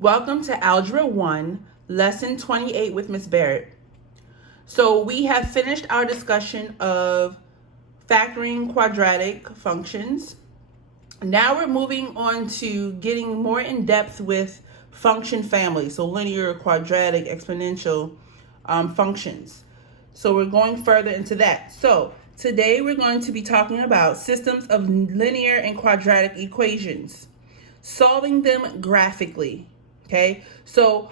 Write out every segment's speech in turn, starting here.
Welcome to Algebra 1, Lesson 28 with Ms. Barrett. So we have finished our discussion of factoring quadratic functions. Now we're moving on to getting more in depth with function families, so linear, quadratic, exponential functions. So we're going further into that. So today we're going to be talking about systems of linear and quadratic equations, solving them graphically. Okay, so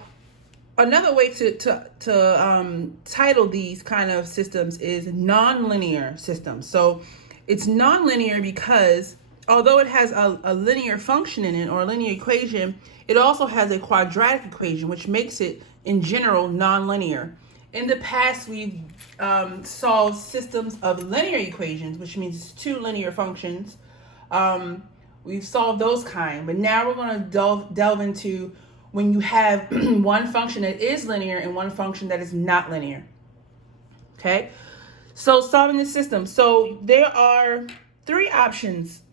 another way to title these kind of systems is nonlinear systems. So it's nonlinear because although it has a linear function in it or a linear equation, it also has a quadratic equation, which makes it in general nonlinear. In the past, we've solved systems of linear equations, which means it's two linear functions. We've solved those kind, but now we're going to delve into when you have one function that is linear and one function that is not linear. Okay, so solving the system. So there are three options.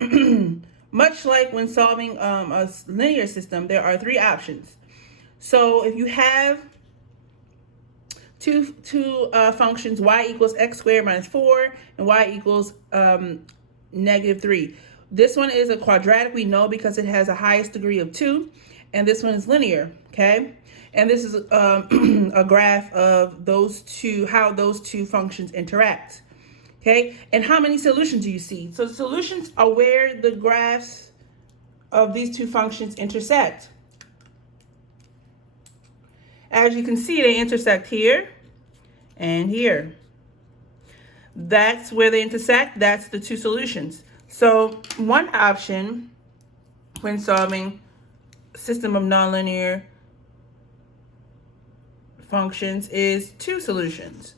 Much like when solving a linear system, there are three options. So if you have two functions, y equals x squared minus 4 and y equals negative 3. This one is a quadratic, we know, because it has a highest degree of 2. And this one is linear, okay? And this is a graph of those two, how those two functions interact, okay? And how many solutions do you see? So the solutions are where the graphs of these two functions intersect. As you can see, they intersect here and here. That's where they intersect. That's the two solutions. So one option when solving system of nonlinear functions is two solutions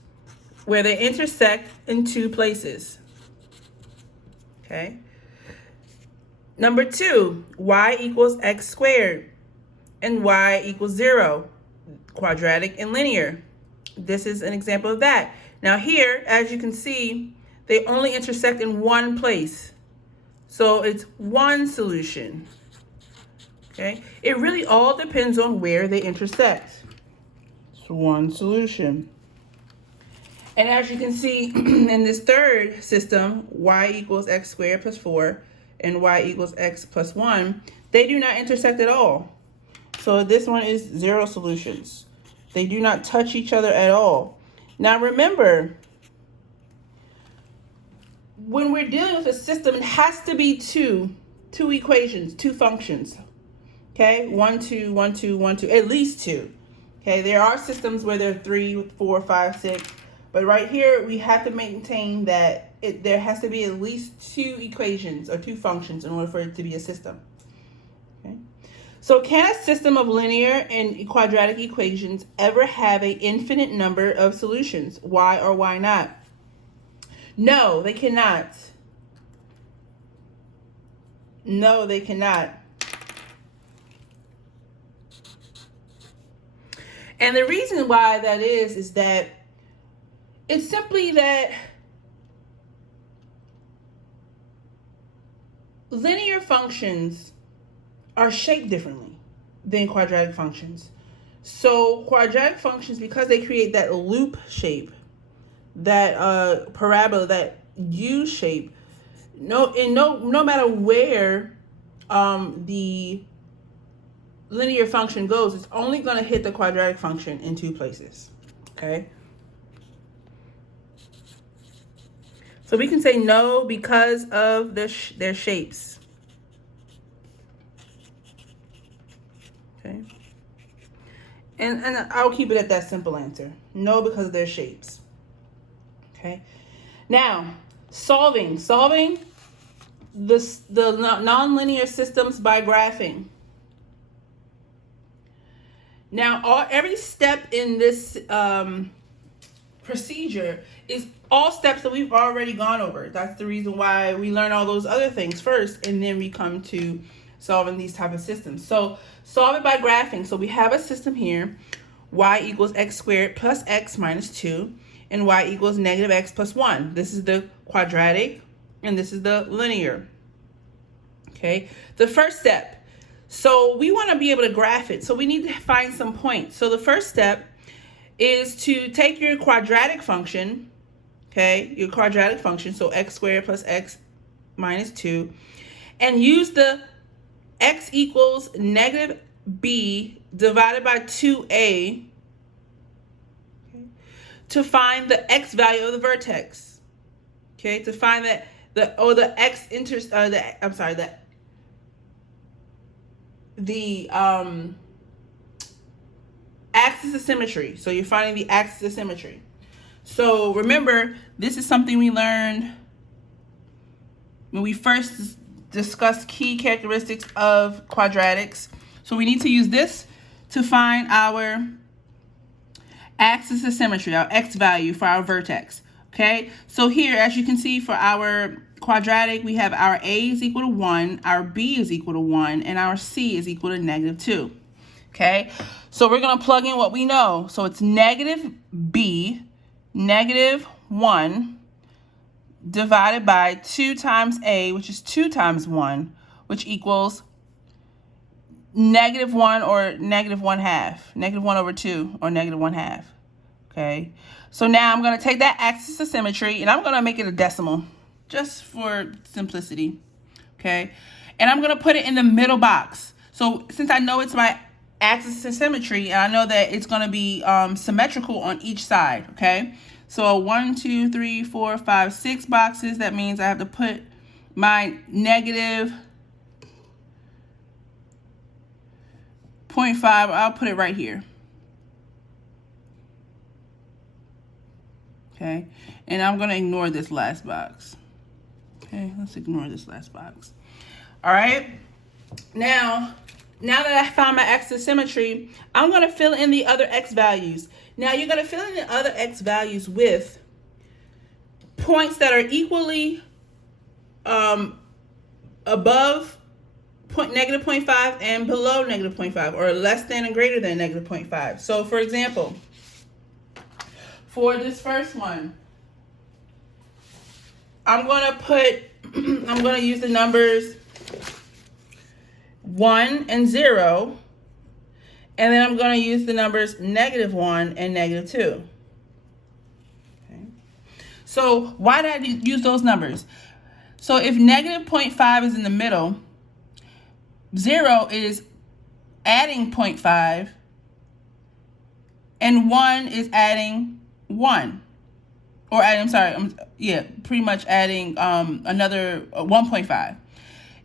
where they intersect in two places. Okay. Number 2, y equals x squared and y equals 0, quadratic and linear. This is an example of that. Now here, as you can see, they only intersect in one place. So it's one solution. Okay, it really all depends on where they intersect. It's one solution. And as you can see in this third system, y equals x squared plus 4 and y equals x plus 1, they do not intersect at all. So this one is 0 solutions. They do not touch each other at all. Now remember, when we're dealing with a system, it has to be two equations, two functions. Okay, 1, 2, 1, 2, 1, 2, at least 2. Okay, there are systems where there are 3, 4, 5, 6, but right here we have to maintain that there has to be at least 2 equations or 2 functions in order for it to be a system. Okay, so can a system of linear and quadratic equations ever have an infinite number of solutions? Why or why not? No, they cannot. No, they cannot. And the reason why that is that it's simply that linear functions are shaped differently than quadratic functions. So quadratic functions, because they create that loop shape, that parabola, that U shape, no matter where the linear function goes, it's only going to hit the quadratic function in 2 places. Okay, so we can say no because of their shapes. Okay, and I'll keep it at that simple answer. No, because of their shapes. Okay, now solving the nonlinear systems by graphing. Now, every step in this procedure is all steps that we've already gone over. That's the reason why we learn all those other things first, and then we come to solving these type of systems. So solve it by graphing. So we have a system here, y equals x squared plus x minus 2, and y equals negative x plus 1. This is the quadratic, and this is the linear. Okay, the first step, So we want to be able to graph it. So we need to find some points. So the first step is to take your quadratic function, okay, your quadratic function, so x squared plus x minus 2, and use the x equals negative b divided by 2a, okay, to find the x value of the vertex, okay, to find that the axis of symmetry. So you're finding the axis of symmetry. So remember, this is something we learned when we first discussed key characteristics of quadratics. So we need to use this to find our axis of symmetry, our x value for our vertex. Okay, so here, as you can see, for our quadratic, we have our a is equal to 1, our b is equal to 1, and our c is equal to negative 2. Okay, so we're going to plug in what we know. So it's negative b, negative 1, divided by 2 times a, which is 2 times 1, which equals negative 1 or negative 1/2, negative 1 over 2 or negative 1/2. Okay, so now I'm going to take that axis of symmetry and I'm going to make it a decimal just for simplicity. Okay, and I'm going to put it in the middle box. So since I know it's my axis of symmetry and I know that it's going to be symmetrical on each side. Okay, so 1, 2, 3, 4, 5, 6 boxes. That means I have to put my negative 0.5. I'll put it right here. Okay, and I'm going to ignore this last box. Okay, let's ignore this last box. All right, now that I found my axis of symmetry, I'm going to fill in the other x values. Now you're going to fill in the other x values with points that are equally above negative 0.5 and below negative 0.5, or less than and greater than negative 0.5. So for example, for this first one, I'm going to use the numbers 1 and 0, and then I'm going to use the numbers negative 1 and negative 2. Okay. So why did I use those numbers? So if negative 0.5 is in the middle, 0 is adding 0.5, and 1 is adding 1. Or pretty much adding another 1.5.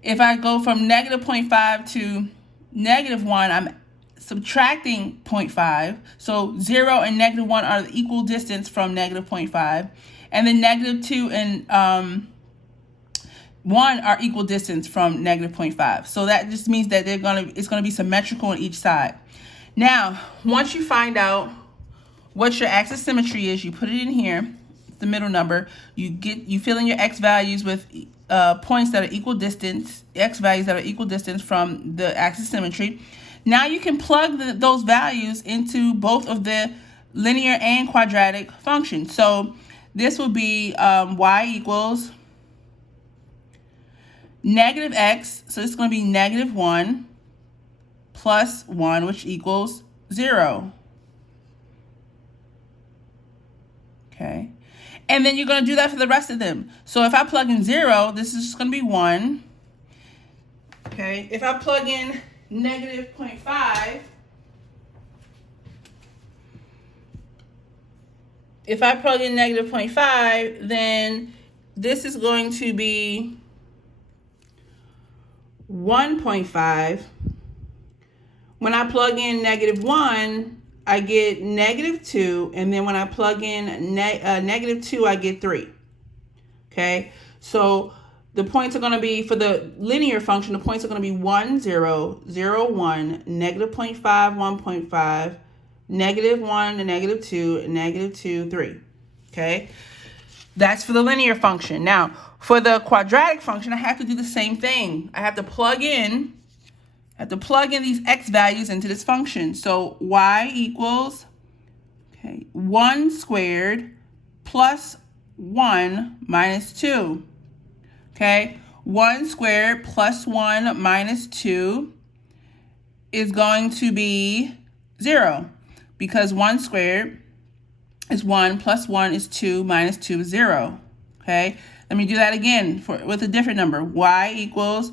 If I go from negative 0.5 to negative 1, I'm subtracting 0.5. So 0 and negative 1 are the equal distance from negative 0.5. And then negative 2 and 1 are equal distance from negative 0.5. So that just means that it's gonna be symmetrical on each side. Now, once you find out what your axis of symmetry is, you put it in here, the middle number. You fill in your x values with points that are equal distance, x values that are equal distance from the axis of symmetry. Now you can plug those values into both of the linear and quadratic functions. So this will be y equals negative x, so it's going to be negative 1 plus 1, which equals 0. Okay, and then you're going to do that for the rest of them. So if I plug in 0, this is just going to be 1. Okay, if I plug in negative 0.5, then this is going to be 1.5. When I plug in negative 1, I get negative 2, and then when I plug in negative 2, I get 3. Okay, so the points are going to be, for the linear function, the points are going to be 1, 0, 0, 1, negative 0.5, 1.5, negative 1, and negative 2, negative 2, 3. Okay, that's for the linear function. Now, for the quadratic function, I have to do the same thing. I have to plug in these x values into this function. So y equals 1 squared plus 1 minus 2. Okay, 1 squared plus 1 minus 2. is going to be 0 because 1 squared is 1 plus 1 is 2 minus 2 is 0. Okay, let me do that again with a different number. Y equals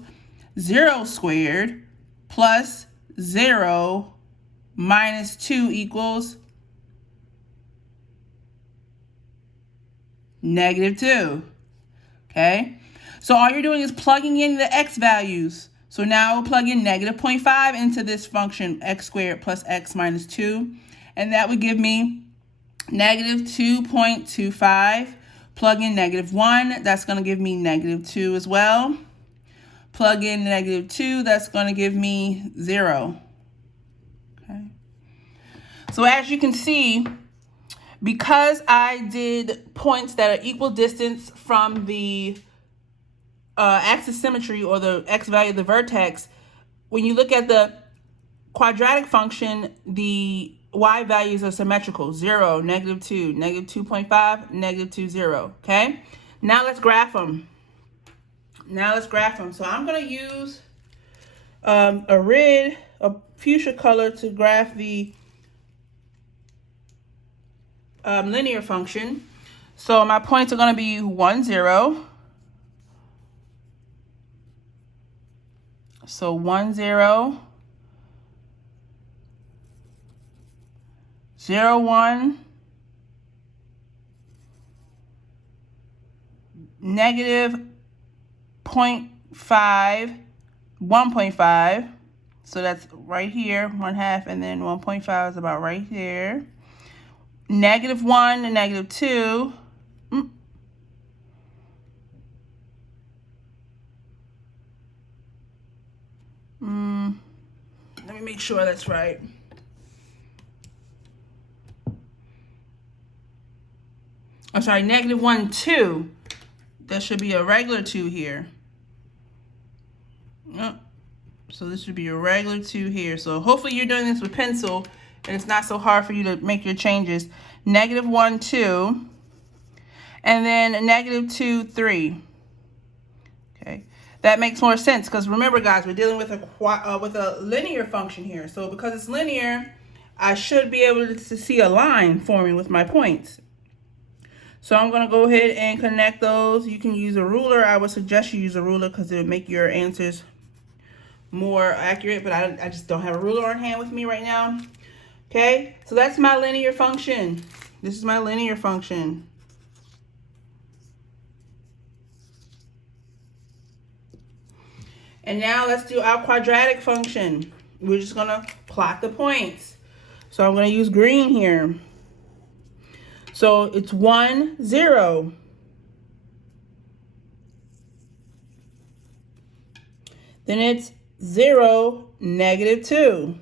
0 squared plus 0 minus 2 equals -2. Okay, so all you're doing is plugging in the x values. So now we'll plug in -0.5 into this function, x squared plus x minus 2, and that would give me -2.25. Plug in -1, that's going to give me -2 as well. Plug in -2, that's going to give me 0. Okay. So as you can see, because I did points that are equal distance from the axis symmetry or the x value of the vertex, when you look at the quadratic function, the y values are symmetrical. 0, -2, -2.5, -2, 0. Okay? Now let's graph them. So I'm going to use a fuchsia color to graph the linear function. So my points are going to be 1, 0. So 1, 0, 0, 1, -0.5, 1.5. So that's right here, 1/2, and then 1.5 is about right there. -1 and -2. Let me make sure that's right. I'm sorry, -1, 2. There should be a regular 2 here. Oh, so this should be a regular 2 here. So hopefully you're doing this with pencil and it's not so hard for you to make your changes. -1, 2. And then -2, 3. Okay. That makes more sense because remember, guys, we're dealing with a linear function here. So because it's linear, I should be able to see a line forming with my points. So I'm going to go ahead and connect those. You can use a ruler. I would suggest you use a ruler because it would make your answers more accurate, but I just don't have a ruler on hand with me right now. Okay, so that's my linear function. This is my linear function. And now let's do our quadratic function. We're just going to plot the points. So I'm going to use green here. So it's 1, 0. Then it's 0, -2.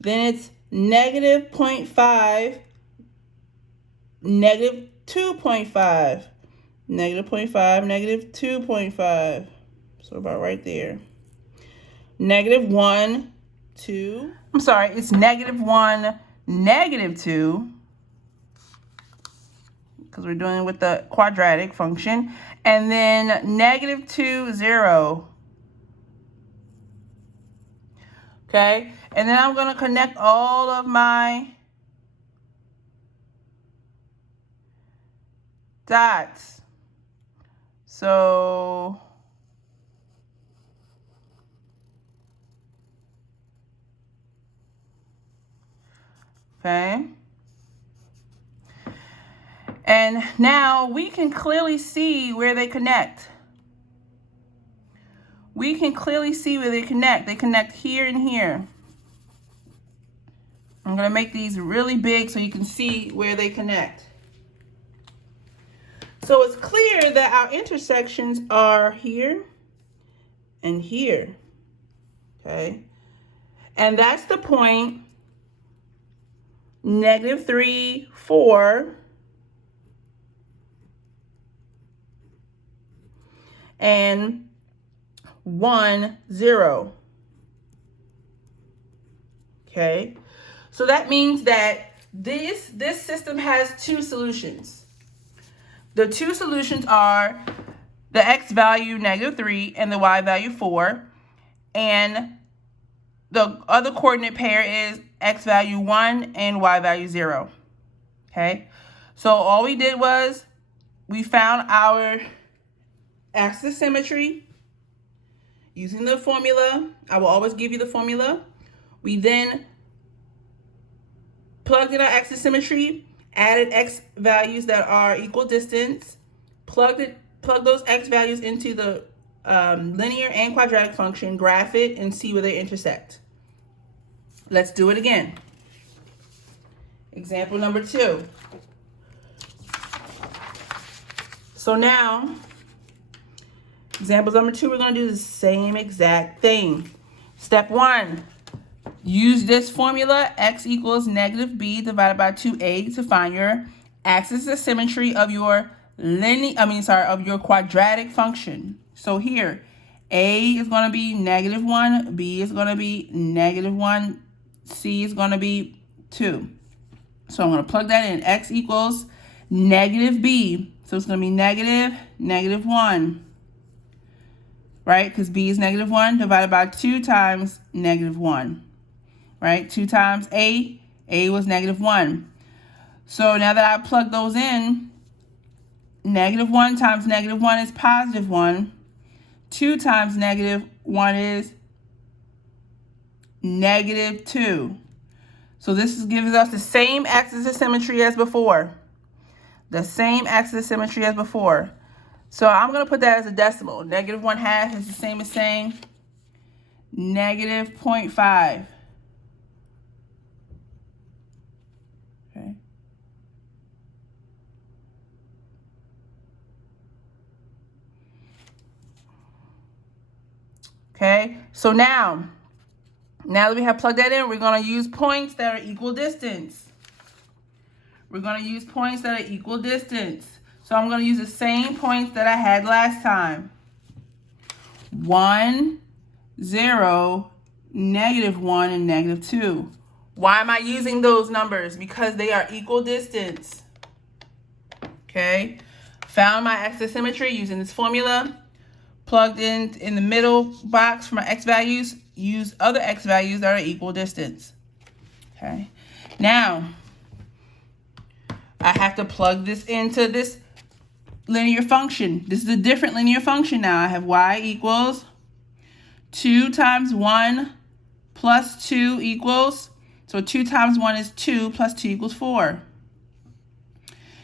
Then it's -0.5, -2.5. -0.5, -2.5. So about right there. -1, 2. I'm sorry, it's -1, -2. Because we're doing it with the quadratic function. And then -2, 0. Okay, and then I'm going to connect all of my dots. So okay. And now we can clearly see where they connect. We can clearly see where they connect. They connect here and here. I'm going to make these really big so you can see where they connect. So it's clear that our intersections are here and here. Okay? And that's the point -3, 4. And 1, 0. Okay, so that means that this system has two solutions. The two solutions are the x value -3 and the y value 4. and the other coordinate pair is x value 1 and y value 0. Okay, so all we did was we found our axis of symmetry using the formula. I will always give you the formula. We then plugged in our axis of symmetry, added x values that are equal distance, plug those x values into the linear and quadratic function, graph it, and see where they intersect. Let's do it again. Example number 2. So now, example number 2, we're going to do the same exact thing. Step 1, use this formula, x equals negative b divided by 2a, to find your axis of symmetry of your of your quadratic function. So here, a is going to be negative 1, b is going to be negative 1, c is going to be 2. So I'm going to plug that in. X equals negative b. So it's going to be negative 1. Right? Because b is negative 1 divided by 2 times negative 1. Right? 2 times a was negative 1. So now that I plug those in, negative 1 times negative 1 is positive 1. 2 times negative 1 is negative 2. So this gives us the same axis of symmetry as before. The same axis of symmetry as before. So I'm going to put that as a decimal. Negative 1/2 is the same as saying negative 0.5. Okay. Okay, so now that we have plugged that in, we're going to use points that are equal distance. We're going to use points that are equal distance. So I'm going to use the same points that I had last time. 1, 0, negative 1, and negative 2. Why am I using those numbers? Because they are equal distance. Okay, found my axis of symmetry using this formula. Plugged in the middle box for my x values, use other x values that are equal distance. Okay, now I have to plug this into this linear function. This is a different linear function now. I have y equals 2 times 1 plus 2 equals, so 2 times 1 is 2 plus 2 equals 4.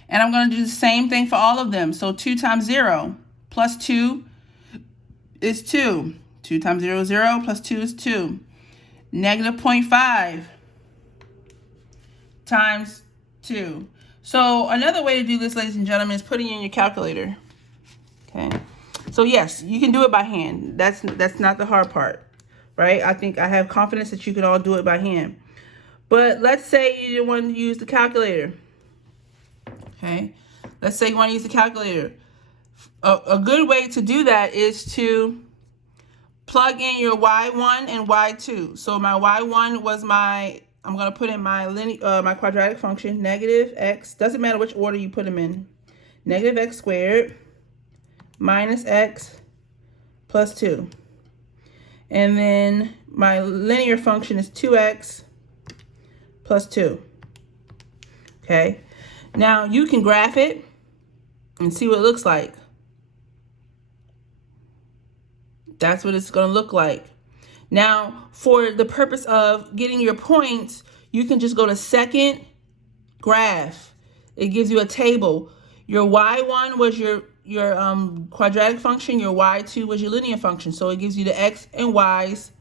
And I'm going to do the same thing for all of them. So 2 times 0 plus 2 is 2. 2 times 0 is 0 plus 2 is 2. Negative 0.5 times 2. So another way to do this, ladies and gentlemen, is putting in your calculator. Okay. So yes, you can do it by hand. That's not the hard part, right? I have confidence that you can all do it by hand. But let's say you didn't want to use the calculator. Okay. Let's say you want to use the calculator. A good way to do that is to plug in your y1 and y2. So my y1 was I'm going to put in my my quadratic function, negative x, doesn't matter which order you put them in, negative x squared minus x plus 2. And then my linear function is 2x plus 2. Okay. Now you can graph it and see what it looks like. That's what it's going to look like. Now, for the purpose of getting your points, you can just go to second graph. It gives you a table. Your y1 was your quadratic function. Your y2 was your linear function. So it gives you the x and y's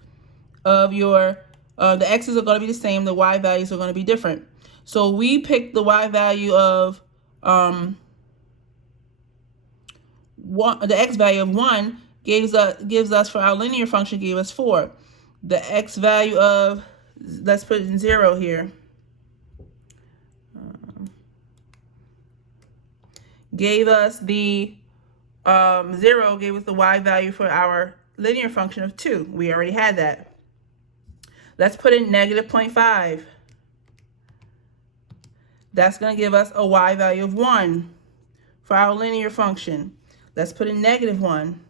of your, the x's are going to be the same. The y values are going to be different. So we picked the y value of, the x value of 1 gives us for our linear function, gave us 4. The x value of, let's put it in 0 here, gave us the 0, gave us the y value for our linear function of 2. We already had that. Let's put in negative 0.5. That's going to give us a y value of 1 for our linear function. Let's put in negative 1.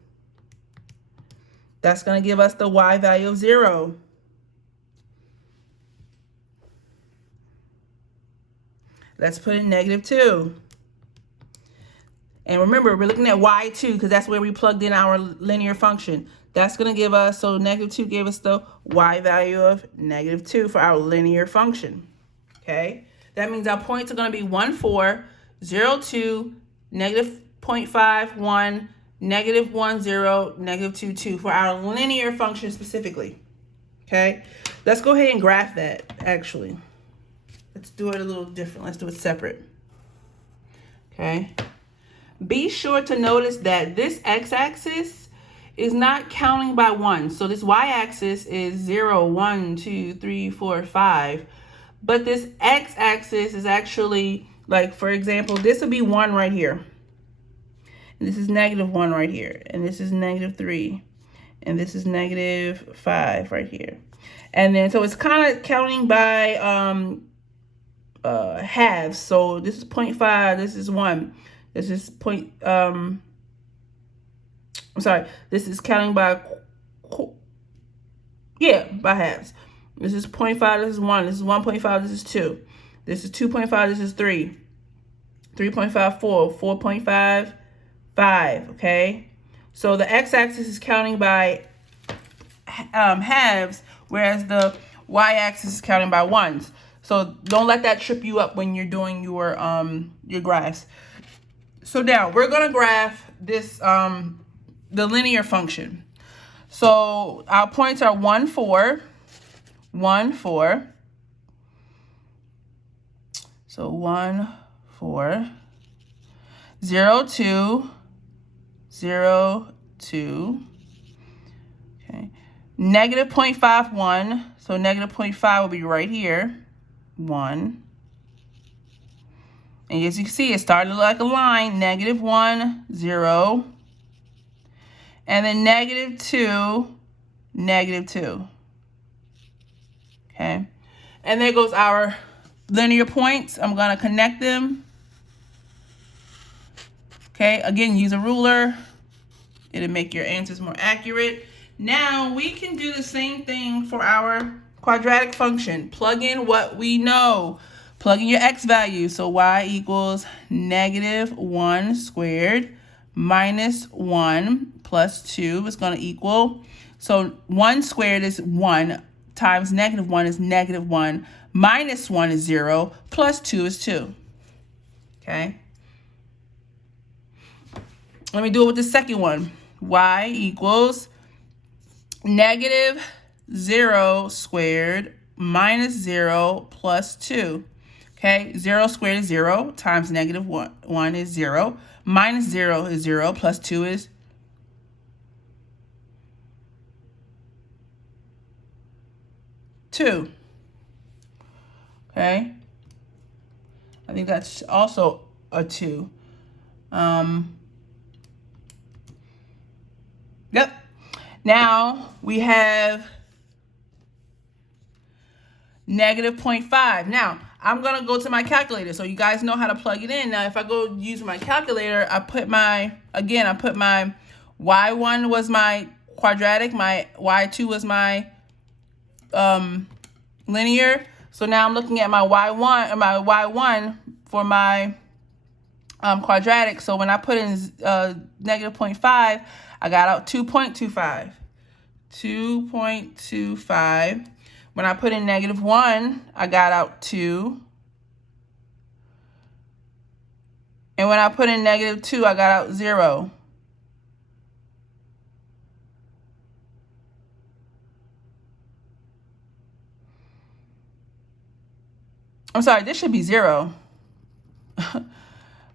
That's going to give us the y value of 0. Let's put in -2. And remember, we're looking at y2 because that's where we plugged in our linear function. That's going to give us, so -2 gave us the y value of -2 for our linear function. Okay? That means our points are going to be 1, 4, 0, 2, -0.5, 1, -1, 0, -2, 2 for our linear function specifically. Okay? Let's go ahead and graph that, actually. Let's do it a little different. Let's do it separate. Okay? Be sure to notice that this x-axis is not counting by 1. So this y-axis is 0, 1, 2, 3, 4, 5. But this x-axis is actually, like, for example, this would be 1 right here. And this is -1 right here. And this is -3. And this is -5 right here. And then, so it's kind of counting by halves. So this is 0.5, this is 1. This is I'm sorry, this is counting by, by halves. This is 0.5, this is 1, this is 1.5, this is 2. This is 2.5, this is 3. 3.5, 4, 4.5, 5, okay? So the x-axis is counting by halves, whereas the y-axis is counting by ones. So don't let that trip you up when you're doing your graphs. So now we're gonna graph this the linear function. So our points are 1, 4, 1, 4. So 1, 4, 0, 2, 0, 2. Okay. -0.5, 1. So -0.5 will be right here. 1. And as you can see, it started like a line. -1, 0. And then -2, -2. Okay. And there goes our linear points. I'm going to connect them. Okay. Again, use a ruler. It'll make your answers more accurate. Now we can do the same thing for our quadratic function. Plug in what we know. Plug in your x value. So y equals -1 squared minus 1 plus 2 is going to equal. So 1 squared is 1 times -1 is -1 minus 1 is 0 plus 2 is 2. Okay. Let me do it with the second one. Y equals -0 squared minus 0 plus 2. Okay, 0 squared is 0 times -1 is 0. Minus 0 is 0 plus 2 is 2. Okay, I think that's also a 2. Yep. Now we have -0.5. Now I'm gonna go to my calculator so you guys know how to plug it in. Now if I go use my calculator, I put my y1 was my quadratic, my y2 was my linear. So now I'm looking at my y1 for my quadratic. So when I put in -0.5, I got out 2.25. 2.25. When I put in -1, I got out 2. And when I put in -2, I got out 0. I'm sorry, this should be 0.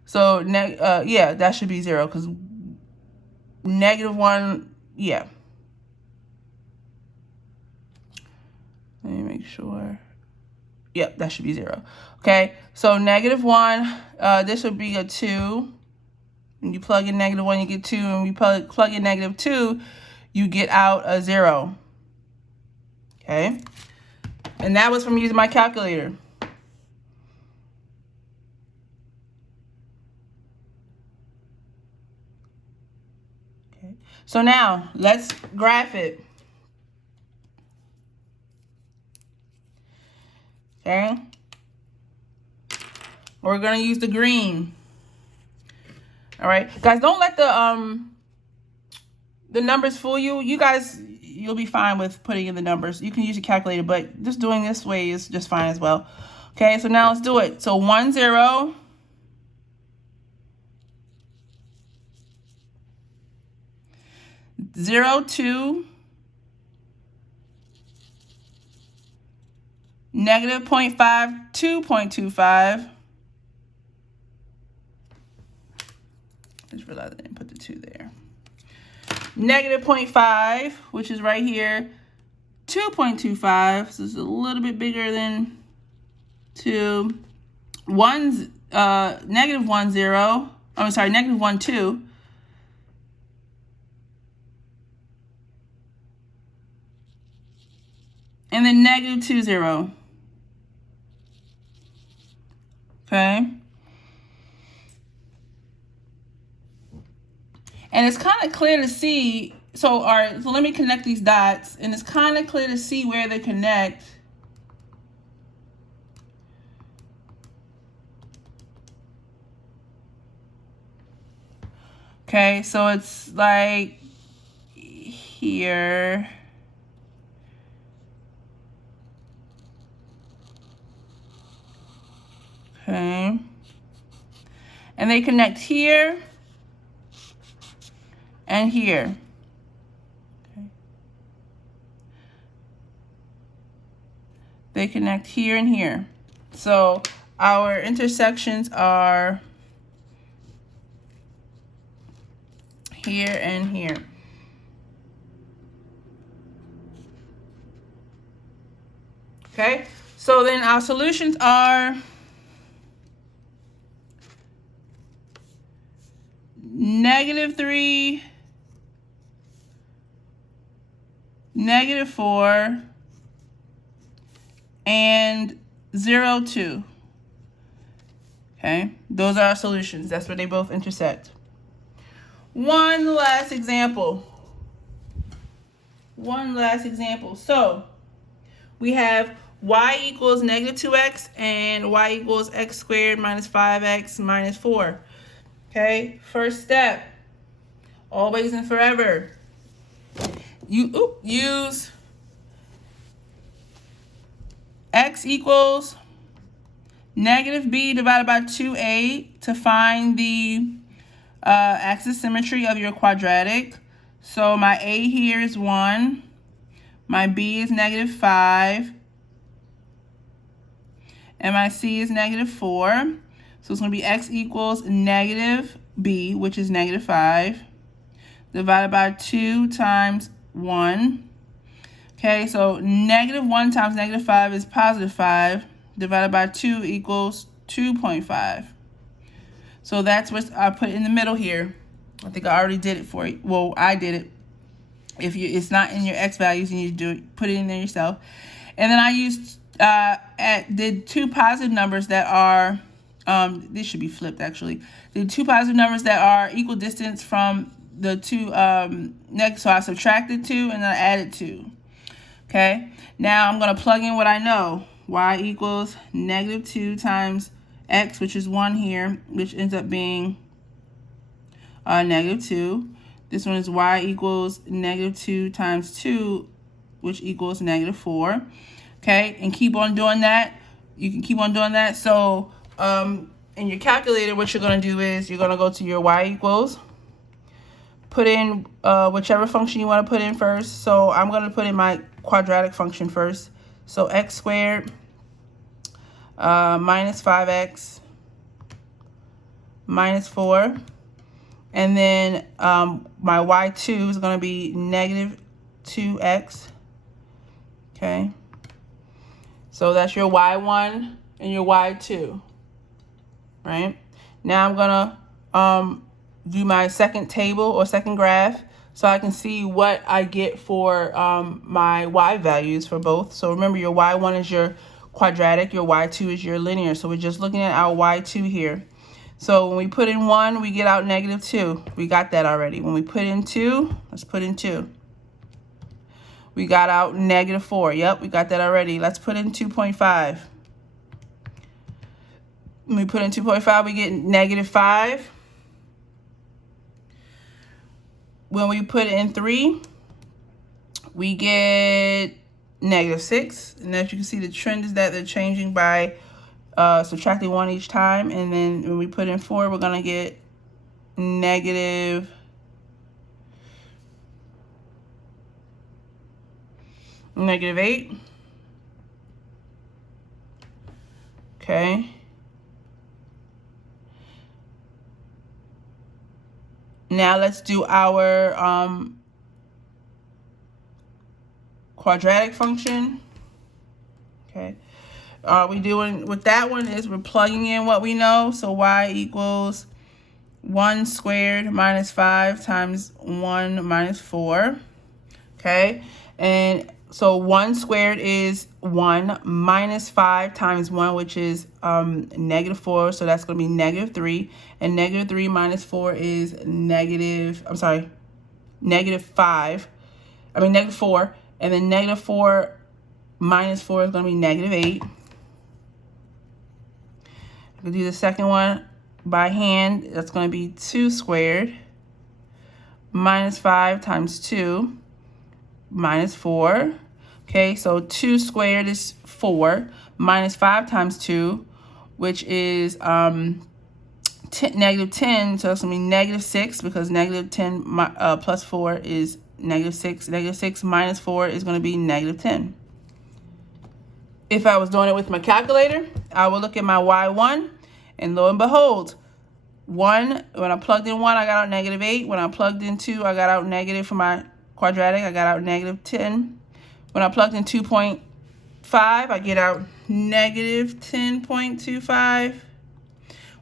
So, yeah, that should be 0 because -1, yeah. Let me make sure. Yep, that should be 0. Okay, so -1, this would be a 2. When you plug in -1, you get 2. And when you plug in -2, you get out a 0. Okay, and that was from using my calculator. So now let's graph it. Okay. We're going to use the green. All right. Guys, don't let the numbers fool you. You guys, you'll be fine with putting in the numbers. You can use a calculator, but just doing this way is just fine as well. Okay, so now let's do it. So 1, 0. Zero, 2, negative 0.5, 2.25. Just realized I didn't put the 2 there. Negative 0.5, which is right here, 2.25. So it's a little bit bigger than 2. Negative 1, 0. I'm sorry, negative 1, 2. And then negative 2, 0. Okay. And it's kind of clear to see. So, all right, so let me connect these dots. And it's kind of clear to see where they connect. Okay, so it's like here. Okay. And they connect here and here. Okay. They connect here and here. So our intersections are here and here. Okay, so then our solutions are -3, -4, and 0, 2. Okay, those are our solutions. That's where they both intersect. One last example. So we have y equals -2x and y equals x squared minus 5x minus 4. Okay, first step, always and forever. You use x equals -b divided by 2a to find the axis symmetry of your quadratic. So my a here is 1, my b is -5, and my c is -4. So it's going to be x equals -b, which is -5, divided by 2 times 1. Okay, so -1 times -5 is +5, divided by 2 equals 2.5. So that's what I put in the middle here. I think I already did it for you. Well, I did it. If it's not in your x values, you need to put it in there yourself. And then I used did 2 positive numbers that are these should be flipped actually. The 2 positive numbers that are equal distance from the 2 next. So I subtracted 2 and then I added 2. Okay. Now I'm going to plug in what I know. Y equals -2 times x, which is 1 here, which ends up being -2. This one is y equals -2 times 2, which equals -4. Okay, and keep on doing that. You can keep on doing that. So in your calculator, what you're going to do is you're going to go to your y equals, put in whichever function you want to put in first. So I'm going to put in my quadratic function first. So x squared minus 5x minus 4. And then my y2 is going to be -2x. Okay. So that's your y1 and your y2. Right? Now I'm going to do my second table or second graph so I can see what I get for my y values for both. So remember, your y1 is your quadratic, your y2 is your linear. So we're just looking at our y2 here. So when we put in 1, we get out -2. We got that already. When we put in 2, let's put in 2. We got out -4. Yep, we got that already. Let's put in 2.5. When we put in 2.5, we get -5. When we put in 3, we get -6. And as you can see, the trend is that they're changing by subtracting 1 each time. And then when we put in 4, we're going to get -8. Okay. Now let's do our quadratic function. Okay. We doing with that one is we're plugging in what we know. So y equals 1 squared minus 5 times 1 minus 4. Okay. And so 1 squared is 1 minus 5 times 1, which is -4. So that's going to be -3. And -3 minus 4 is -5. -4. And then -4 minus 4 is going to be -8. We'll do the second one by hand. That's going to be 2 squared minus 5 times 2 minus 4. Okay, so 2 squared is 4 minus 5 times 2, which is -10. So that's going to be -6 because -10 plus 4 is -6. -6 minus 4 is going to be -10. If I was doing it with my calculator, I would look at my y1, and lo and behold, 1, when I plugged in 1, I got out -8. When I plugged in 2, I got out negative for my quadratic. I got out -10. When I plugged in 2.5, I get out -10.25.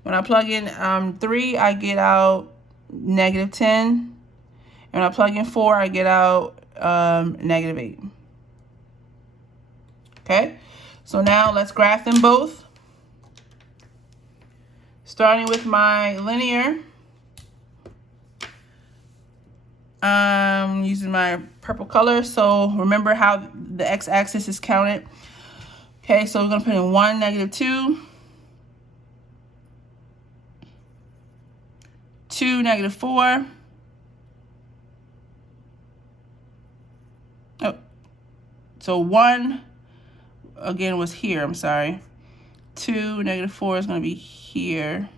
When I plug in 3, I get out -10. And when I plug in 4, I get out -8. Okay, so now let's graph them both. Starting with my linear, using my purple color. So remember how the x-axis is counted. Okay, so we're going to put in 1, -2, 2, -4. Oh, so 1 again was here. I'm sorry. 2, -4 is going to be here.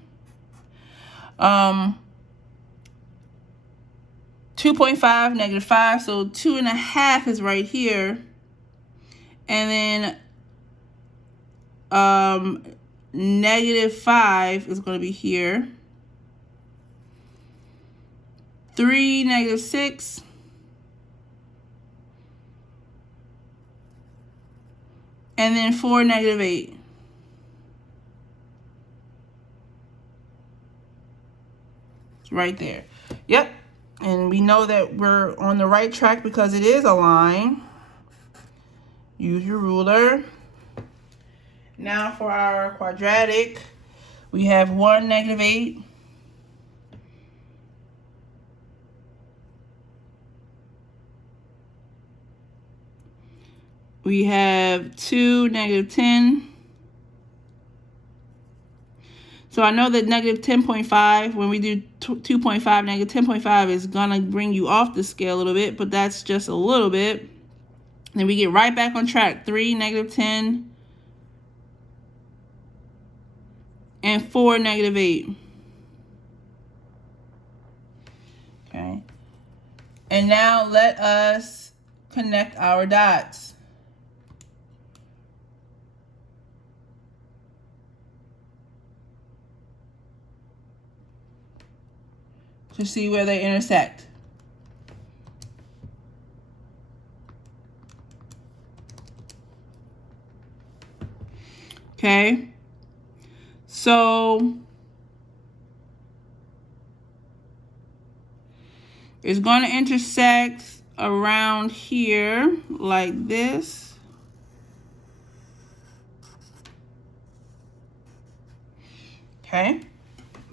2.5, -5, so 2.5 is right here. And then -5 is going to be here. 3, -6. And then 4, -8. It's right there. Yep. And we know that we're on the right track because it is a line. Use your ruler. Now for our quadratic, we have 1, -8. We have 2, -10. So I know that -10.5, when we do 2.5, -10.5 is going to bring you off the scale a little bit, but that's just a little bit. Then we get right back on track. 3, -10. And 4, -8. Okay. And now let us connect our dots. To see where they intersect. Okay, so it's going to intersect around here like this. Okay.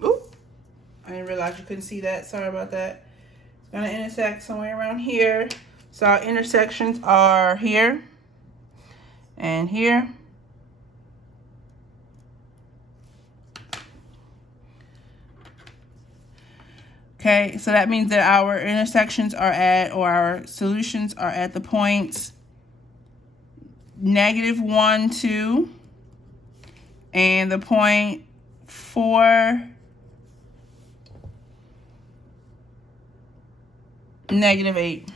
Ooh. I didn't realize you couldn't see that. Sorry about that. It's going to intersect somewhere around here. So our intersections are here and here. Okay, so that means that our intersections are at, or our solutions are at the points -1, 2, and the point 4, -8.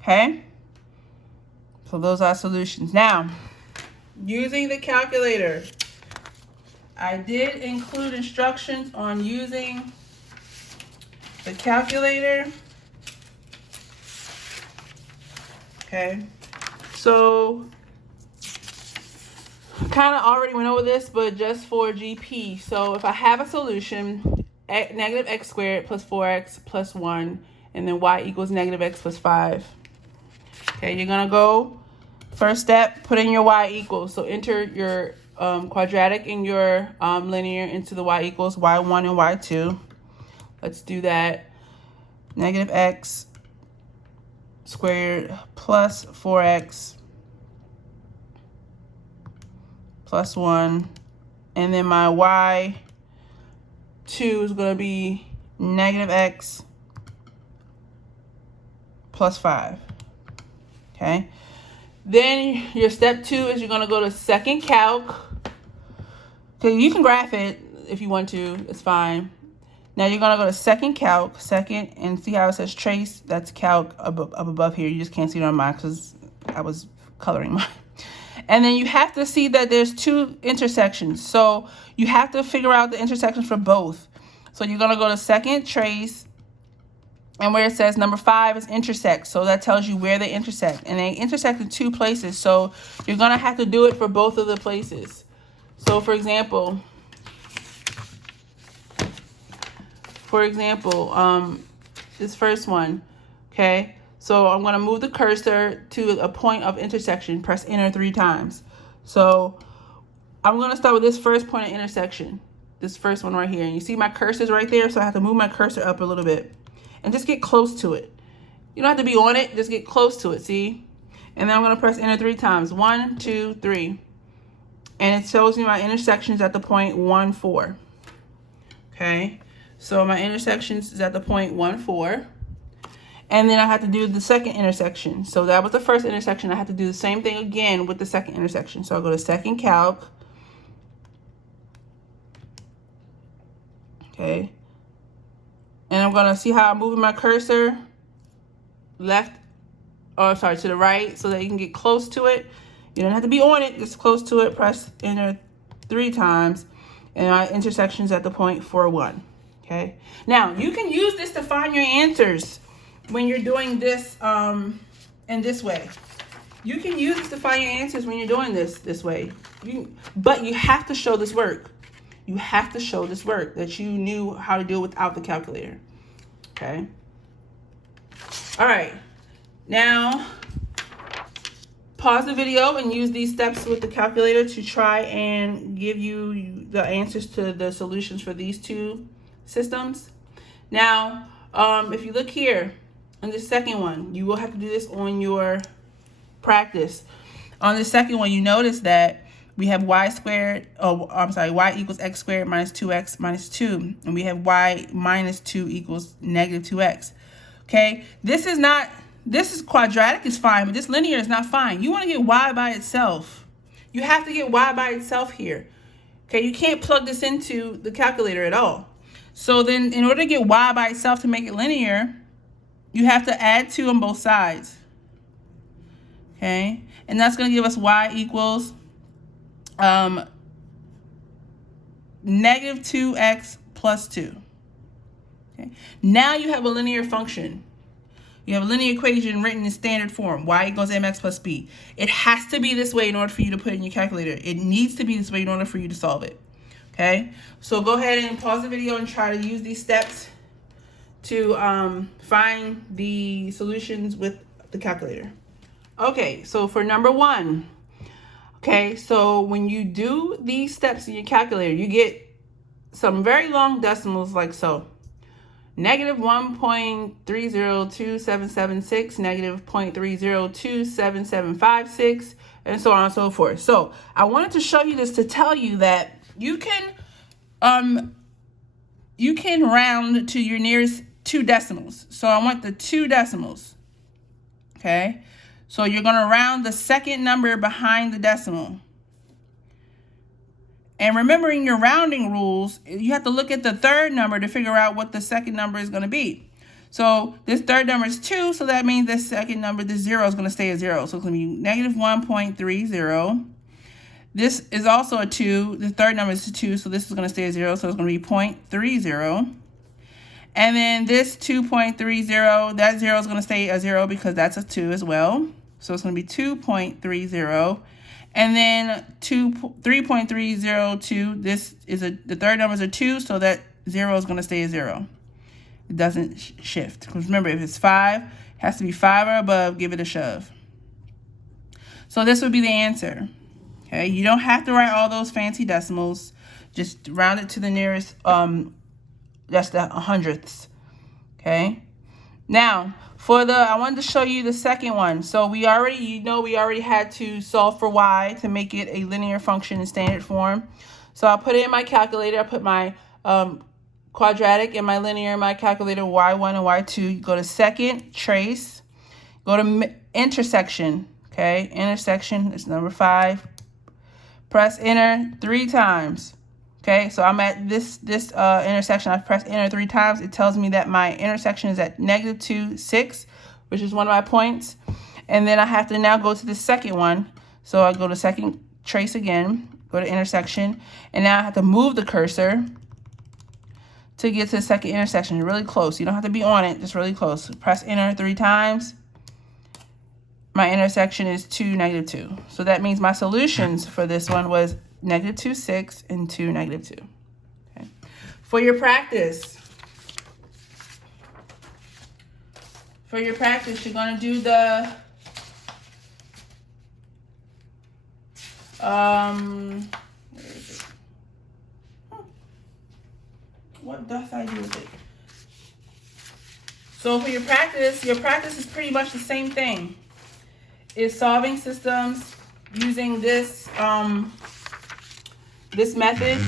Okay, so those are solutions. Now, using the calculator, I did include instructions on using the calculator. Okay, so I kind of already went over this, but just for GP. So if I have a solution, negative x squared plus 4x plus 1, and then y equals negative x plus 5. Okay, you're going to go, first step, put in your y equals. So enter your quadratic and your linear into the y equals, y1 and y2. Let's do that. Negative x squared plus 4x plus 1. And then my y2 is going to be negative x plus 5. Okay. Then your step 2 is you're going to go to second calc. Okay, you can graph it if you want to. It's fine. Now you're going to go to second calc, second, and see how it says trace. That's calc up above here. You just can't see it on mine because I was coloring mine. And then you have to see that there's 2 intersections. So you have to figure out the intersections for both. So you're going to go to second trace, and where it says number 5 is intersect. So that tells you where they intersect. And they intersect in 2 places. So you're going to have to do it for both of the places. So for example, this first one, okay? So I'm going to move the cursor to a point of intersection. Press enter 3 times. So I'm going to start with this first point of intersection. This first one right here. And you see my cursor is right there, so I have to move my cursor up a little bit. And just get close to it. You don't have to be on it, just get close to it, see? And then I'm going to press enter 3 times. 1, 2, 3. And it shows me my intersections at the point 1, 4. Okay? So my intersections is at the point 1, 4. And then I have to do the second intersection. So that was the first intersection. I have to do the same thing again with the second intersection. So I'll go to second calc. Okay. And I'm going to see how I'm moving my cursor to the right so that you can get close to it. You don't have to be on it, just close to it. Press enter 3 times. And my intersection's at the point 4, 1. Okay. Now, you can use this to find your answers when you're doing this in this way. You can use this to find your answers when you're doing this way. But you have to show this work. You have to show this work that you knew how to do it without the calculator. Okay. All right. Now, pause the video and use these steps with the calculator to try and give you the answers to the solutions for these 2 systems. Now, if you look here on the second one, you will have to do this on your practice. On the second one, you notice that we have y equals x squared minus 2x minus 2. And we have y minus 2 equals negative 2x. Okay, this is quadratic is fine, but this linear is not fine. You want to get y by itself. You have to get y by itself here. Okay, you can't plug this into the calculator at all. So then in order to get y by itself to make it linear, you have to add 2 on both sides. Okay, and that's going to give us y equals negative 2x plus 2. Okay. Now you have a linear function. You have a linear equation written in standard form. Y equals mx plus b. It has to be this way in order for you to put it in your calculator. It needs to be this way in order for you to solve it. Okay, so go ahead and pause the video and try to use these steps to find the solutions with the calculator. Okay, so for number 1, okay, so when you do these steps in your calculator, you get some very long decimals like so. Negative 1.302776, negative 0.302776, and so on and so forth. So I wanted to show you this to tell you that you can round to your nearest 2 decimals. So I want the 2 decimals. Okay, so you're going to round the second number behind the decimal. And remembering your rounding rules, you have to look at the third number to figure out what the second number is going to be. So this third number is 2, so that means this second number, this 0, is going to stay at 0. So it's going to be negative 1.30. This is also a 2. The third number is 2, so this is going to stay at 0. So it's going to be 0.30. And then this 2.30, that 0 is going to stay at 0 because that's a 2 as well. So it's going to be 2.30. And then 3.302, this is the third number is a 2, so that 0 is going to stay at 0. It doesn't shift. Because remember, if it's 5, it has to be 5 or above, give it a shove. So this would be the answer. Okay, you don't have to write all those fancy decimals. Just round it to the nearest, that's the hundredths. Okay. Now, I wanted to show you the second one. So we already had to solve for y to make it a linear function in standard form. So I'll put it in my calculator. I put my quadratic and my linear in my calculator, y1 and y2. You go to second, trace, go to intersection. Okay, intersection is number 5. Press enter 3 times. Okay, so I'm at this intersection. I've pressed enter 3 times. It tells me that my intersection is at negative 2, 6, which is one of my points. And then I have to now go to the second one. So I go to second, trace again, go to intersection. And now I have to move the cursor to get to the second intersection. Really close. You don't have to be on it, just really close. Press enter 3 times. My intersection is 2, negative 2. So that means my solutions for this one was negative 2, 6, and 2, negative 2. Okay. For your practice, you're going to do the where is it? What does I do with it? So for your practice is pretty much the same thing. It's solving systems using this this method,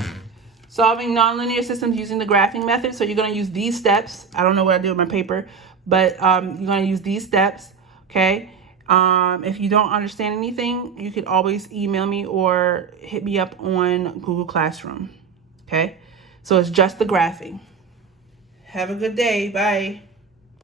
solving nonlinear systems using the graphing method. So you're going to use these steps. I don't know what I do with my paper, but you're going to use these steps, okay? If you don't understand anything, you can always email me or hit me up on Google Classroom, okay? So it's just the graphing. Have a good day. Bye.